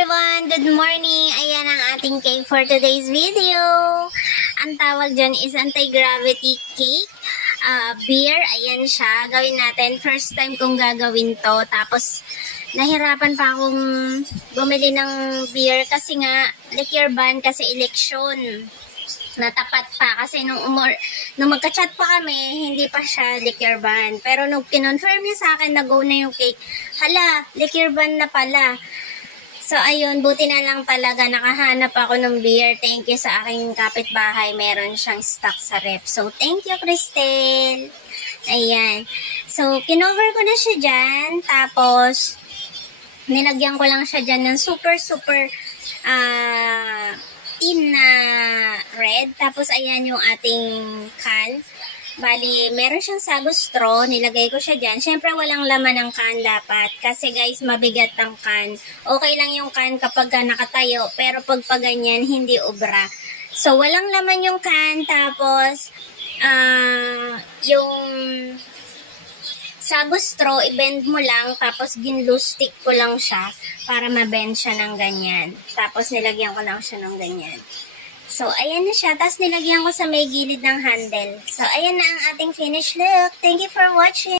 everyone! Good morning! Ayan ang ating cake for today's video. Ang tawag dyan is anti-gravity cake. Beer, ayan siya. Gawin natin. First time kong gagawin to. Tapos, nahirapan pa akong bumili ng beer kasi nga, liquor ban kasi eleksyon. Natapat pa kasi nung magka-chat pa kami, hindi pa siya liquor ban. Pero nung kinonfirm niya sa akin na go na yung cake, hala, liquor ban na pala. So, ayun, buti na lang talaga nakahanap ako ng beer. Thank you sa aking kapitbahay. Meron siyang stock sa ref. So, thank you, Cristel. Ayan. So, kinover ko na siya dyan. Tapos, nilagyan ko lang siya dyan ng super tin na red. Tapos, ayan yung ating can. Bali, meron siyang sago straw. Nilagay ko siya dyan. Siyempre, walang laman ng can dapat. Kasi guys, mabigat ang can. Okay lang yung can kapag nakatayo. Pero pag ganyan, hindi obra. So, walang laman yung can. Tapos, yung sago straw, i-bend mo lang. Tapos, ginlu stick ko lang siya para ma-bend siya ng ganyan. Tapos, nilagyan ko lang siya ng ganyan. So, ayan na siya. Tapos, nilagyan ko sa may gilid ng handle. So, ayan na ang ating finished look. Thank you for watching.